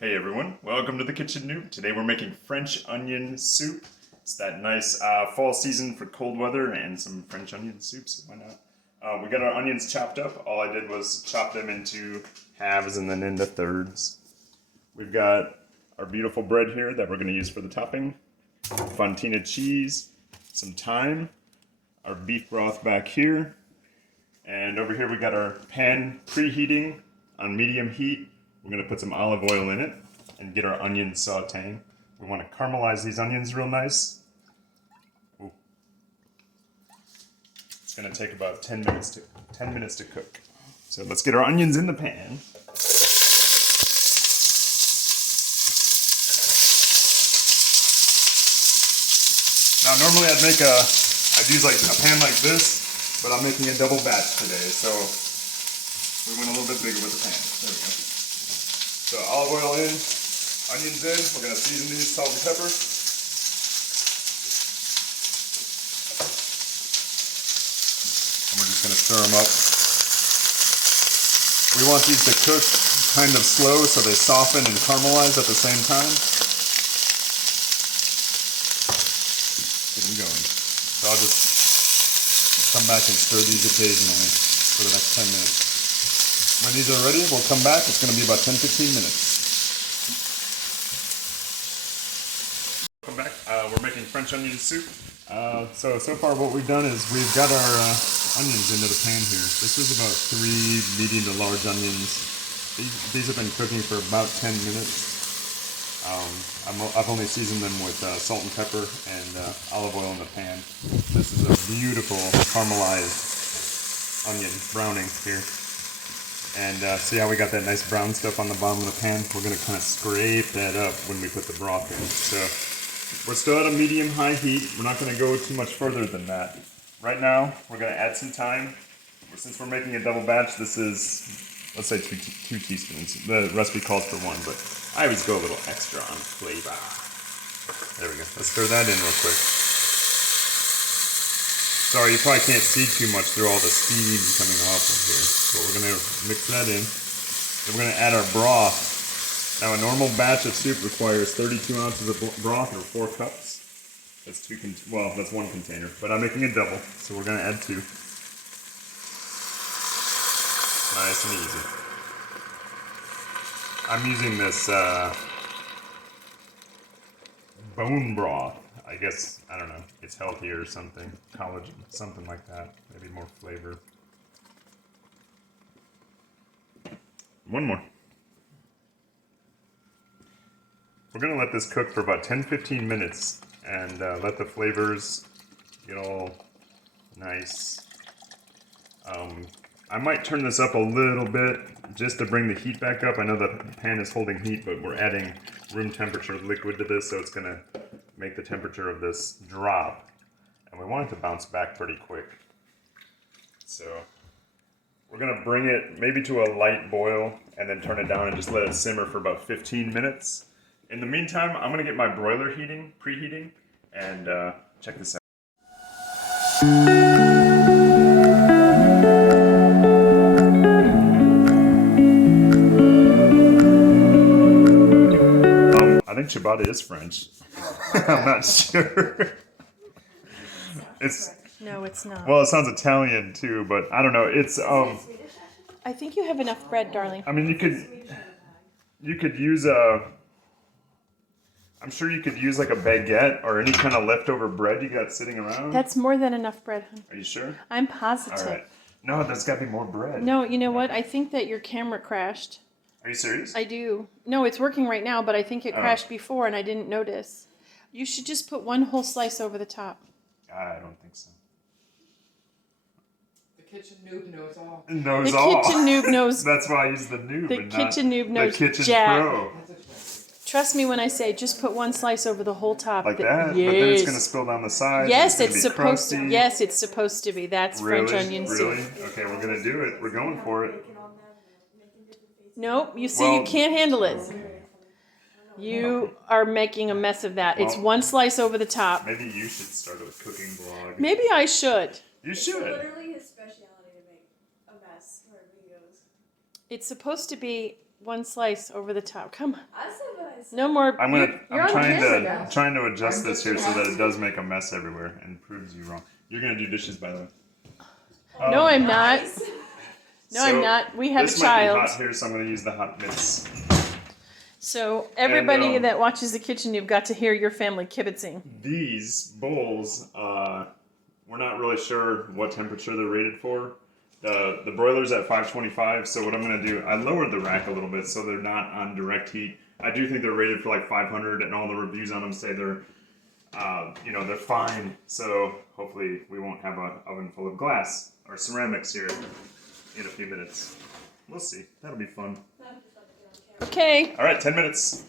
Hey everyone, welcome to the Kitchen Noob. Today we're making French onion soup. It's that nice fall season for cold weather and some French onion soup, so why not? We got our onions chopped up. All I did was chop them into halves and then into thirds. We've got our beautiful bread here that we're going to use for the topping. Fontina cheese, some thyme, our beef broth back here. And over here we got our pan preheating on medium heat. We're going to put some olive oil in it and get our onions sauteing. We want to caramelize these onions real nice. Ooh. It's going to take about 10 minutes to cook. So let's get our onions in the pan. Now normally I'd use like a pan like this, but I'm making a double batch today, so we went a little bit bigger with the pan. There we go. So olive oil in, onions in, we're going to season these, salt and pepper. And we're just going to stir them up. We want these to cook kind of slow so they soften and caramelize at the same time. Get them going. So I'll just come back and stir these occasionally for the next 10 minutes. When these are ready, we'll come back. It's going to be about 10-15 minutes. Welcome back. We're making French onion soup. So far what we've done is we've got our onions into the pan here. This is about 3 medium to large onions. These have been cooking for about 10 minutes. I've only seasoned them with salt and pepper and olive oil in the pan. This is a beautiful caramelized onion browning here. And see how we got that nice brown stuff on the bottom of the pan? We're going to kind of scrape that up when we put the broth in. So we're still at a medium-high heat. We're not going to go too much further than that. Right now, we're going to add some thyme. Since we're making a double batch, this is, let's say 2 teaspoons. The recipe calls for 1, but I always go a little extra on flavor. There we go. Let's stir that in real quick. Sorry, you probably can't see too much through all the steam coming off of here. But we're going to mix that in. Then we're going to add our broth. Now a normal batch of soup requires 32 ounces of broth or 4 cups. That's that's 1 container. But I'm making a double, so we're going to add 2. Nice and easy. I'm using this bone broth. I guess, I don't know, it's healthier or something, collagen, something like that, maybe more flavor. 1 more. We're going to let this cook for about 10-15 minutes and let the flavors get all nice. I might turn this up a little bit just to bring the heat back up. I know the pan is holding heat, but we're adding room temperature liquid to this, so it's going to make the temperature of this drop, and we want it to bounce back pretty quick. So we're going to bring it maybe to a light boil and then turn it down and just let it simmer for about 15 minutes. In the meantime, I'm going to get my broiler preheating, and check this out. I think ciabatta is French. I'm not sure. No, it's not. Well, it sounds Italian too, but I don't know. It's I think you have enough bread, darling. I mean, you could use I'm sure you could use like a baguette or any kind of leftover bread you got sitting around. That's more than enough bread, hon. Are you sure? I'm positive. All right. No, there's got to be more bread. No, you know what? I think that your camera crashed. Are you serious? I do. No, it's working right now, but I think it crashed before and I didn't notice. You should just put 1 whole slice over the top. I don't think so. The Kitchen Noob knows all. Knows the all. Kitchen Noob knows. That's why I use the noob. The and Kitchen not Noob knows the Kitchen Jack. Pro. Trust me when I say just put 1 slice over the whole top. Like that? Yes. But then it's going to spill down the sides. Yes, it's supposed to. crusty. Yes, it's supposed to be. That's Really? French onion soup. Really? Okay, we're going to do it. We're going for it. Nope, you see, you can't handle it. You are making a mess of that. It's 1 slice over the top. Maybe you should start a cooking blog. Maybe I should. You should. It's literally his specialty to make a mess for videos. It's supposed to be one slice over the top. Come on. I said what I said. No more. I'm You're on camera. trying to adjust this here so that it does make a mess everywhere and proves you wrong. You're gonna do dishes, by the way. No, I'm not. Nice. No, I'm not. We have a this child. might be hot here, so I'm gonna use the hot mitts. So everybody And, that watches the Kitchen Noob got to hear your family kibitzing. These bowls, we're not really sure what temperature they're rated for. The broiler's at 525, so what I'm going to do, I lowered the rack a little bit so they're not on direct heat. I do think they're rated for like 500, and all the reviews on them say they're, they're fine. So hopefully we won't have an oven full of glass or ceramics here in a few minutes. We'll see. That'll be fun. Okay. All right, 10 minutes.